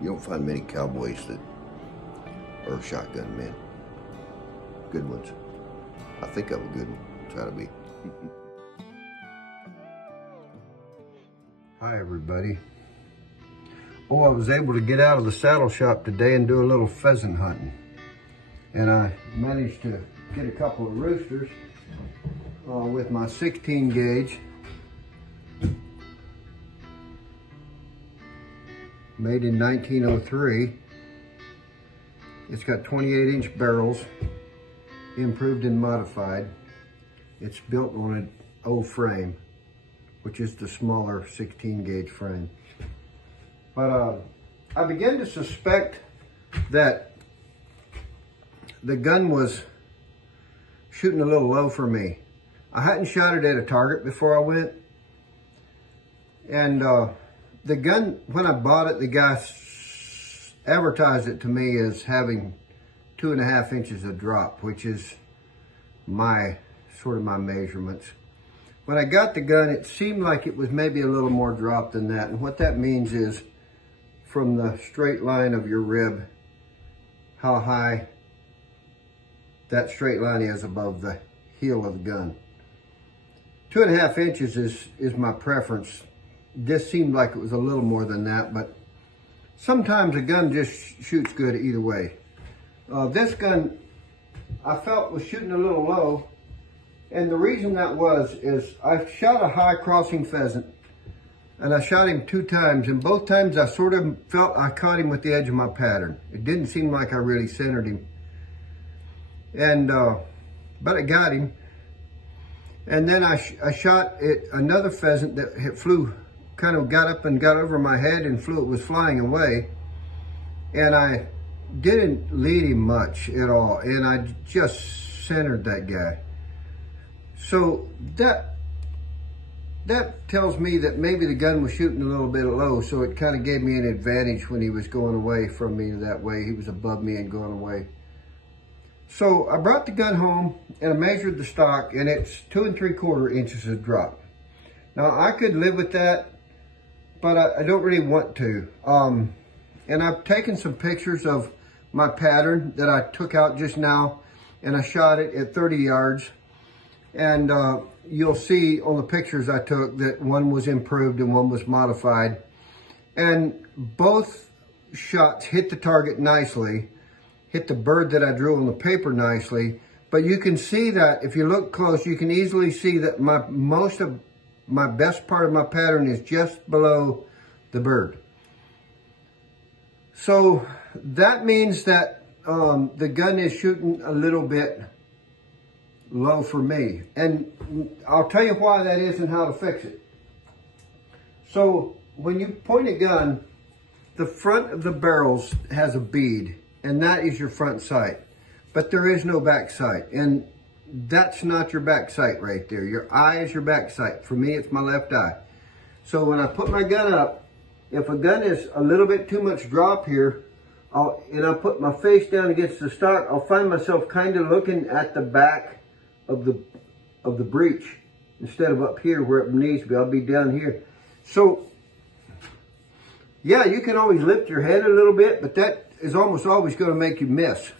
You don't find many cowboys that are shotgun men. Good ones. I think I'm a good one. Try to be. Hi everybody. Oh, I was able to get out of the saddle shop today and do a little pheasant hunting. And I managed to get a couple of roosters with my 16 gauge. Made in 1903. It's got 28-inch barrels, improved and modified. It's built on an O frame, which is the smaller 16 gauge frame. But I began to suspect that the gun was shooting a little low for me. I hadn't shot it at a target before I went. And the gun, when I bought it, the guy advertised it to me as having 2.5 inches of drop, which is my measurements. When I got the gun, it seemed like it was maybe a little more drop than that. And what that means is from the straight line of your rib, how high that straight line is above the heel of the gun. 2.5 inches is my preference. This seemed like it was a little more than that, but sometimes a gun just shoots good either way. This gun, I felt, was shooting a little low, and the reason that is I shot a high crossing pheasant, and I shot him 2 times, and both times I sort of felt I caught him with the edge of my pattern. It didn't seem like I really centered him, and but I got him. And then I shot another pheasant that flew, kind of got up and got over my head and flew. It was flying away, and I didn't lead him much at all, and I just centered that guy. So that tells me that maybe the gun was shooting a little bit low, so it kind of gave me an advantage when he was going away from me that way. He was above me and going away. So I brought the gun home and I measured the stock, and it's 2 3/4 inches of drop. Now I could live with that, but I don't really want to. And I've taken some pictures of my pattern that I took out just now, and I shot it at 30 yards. And you'll see on the pictures I took that one was improved and one was modified. And both shots hit the target nicely, hit the bird that I drew on the paper nicely. But you can see that if you look close, you can easily see that most of my best part of my pattern is just below the bird. So that means that the gun is shooting a little bit low for me. And I'll tell you why that is and how to fix it. So when you point a gun, the front of the barrels has a bead, and that is your front sight. But there is no back sight, and that's not your back sight right there. Your eye is your back sight. For me, it's my left eye. So when I put my gun up, if a gun is a little bit too much drop here, and I put my face down against the stock, I'll find myself kind of looking at the back of the breech instead of up here where it needs to be. I'll be down here. So yeah, you can always lift your head a little bit, but that is almost always going to make you miss.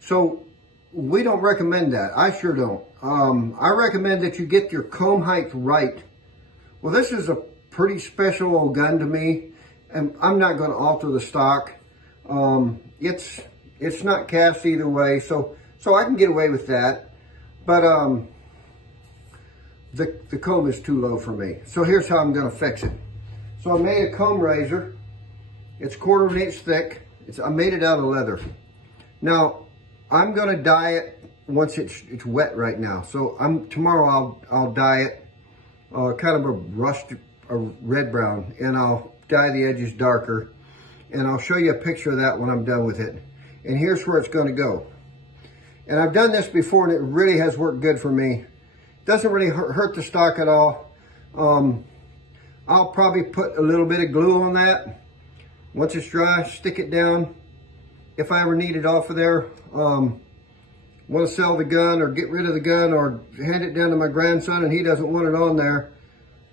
So we don't recommend that. I sure don't. I recommend that you get your comb height right. Well, this is a pretty special old gun to me, and I'm not going to alter the stock. It's not cast either way, so I can get away with that. But the comb is too low for me. So here's how I'm going to fix it. So I made a comb razor. It's 1/4 inch thick. I made it out of leather. Now I'm going to dye it once it's wet right now. So tomorrow I'll dye it kind of a red brown, and I'll dye the edges darker, and I'll show you a picture of that when I'm done with it. And here's where it's going to go. And I've done this before, and it really has worked good for me. Doesn't really hurt the stock at all. I'll probably put a little bit of glue on that. Once it's dry, stick it down. If I ever need it off of there, want to sell the gun or get rid of the gun or hand it down to my grandson and he doesn't want it on there,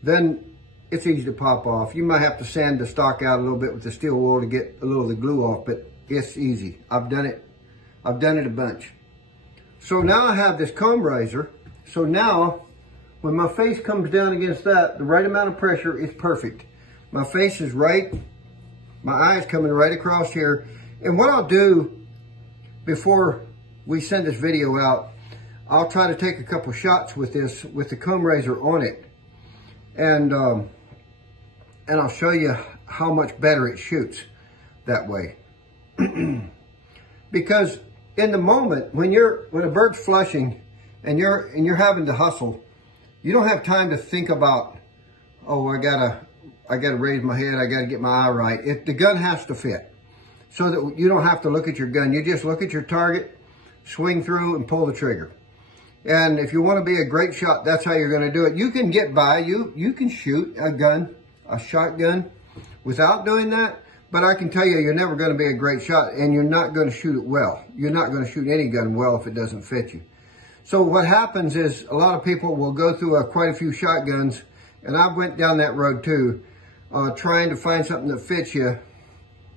then it's easy to pop off. You might have to sand the stock out a little bit with the steel wool to get a little of the glue off, but it's easy. I've done it a bunch. So now I have this comb razor. So now when my face comes down against that, the right amount of pressure is perfect. My face is right, my eye is coming right across here. And what I'll do before we send this video out, I'll try to take a couple shots with this, with the comb razor on it. And I'll show you how much better it shoots that way. Because in the moment, when a bird's flushing and you're having to hustle, you don't have time to think about, oh, I gotta raise my head, I gotta get my eye right. The gun has to fit, so that you don't have to look at your gun. You just look at your target, swing through, and pull the trigger. And if you want to be a great shot, that's how you're going to do it. You can get by. You can shoot a shotgun, without doing that. But I can tell you, you're never going to be a great shot, and you're not going to shoot it well. You're not going to shoot any gun well if it doesn't fit you. So what happens is a lot of people will go through quite a few shotguns, and I went down that road too, trying to find something that fits you,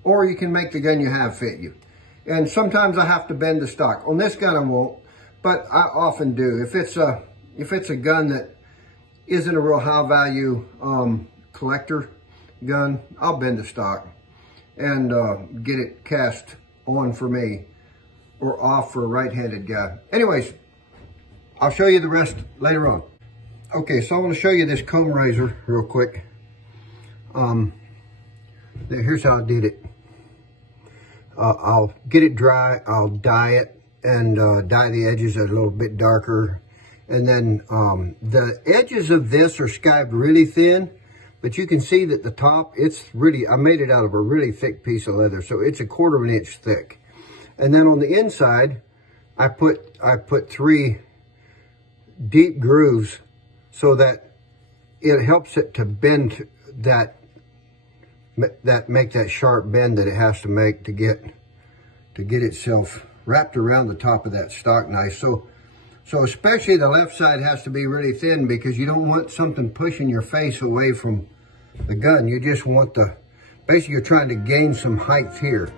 or you can make the gun you have fit you. And sometimes I have to bend the stock. On this gun I won't, but I often do. If it's a gun that isn't a real high value collector gun, I'll bend the stock and get it cast on for me or off for a right-handed guy. Anyways, I'll show you the rest later on. Okay, so I want to show you this comb razor real quick. Here's how I did it. I'll get it dry, I'll dye it, and dye the edges a little bit darker. And then the edges of this are skived really thin, but you can see that the top, I made it out of a really thick piece of leather, so it's 1/4 inch thick. And then on the inside, I put 3 deep grooves so that it helps it to bend make that sharp bend that it has to make to get itself wrapped around the top of that stock nice. So especially the left side has to be really thin, because you don't want something pushing your face away from the gun. You just want basically you're trying to gain some height here.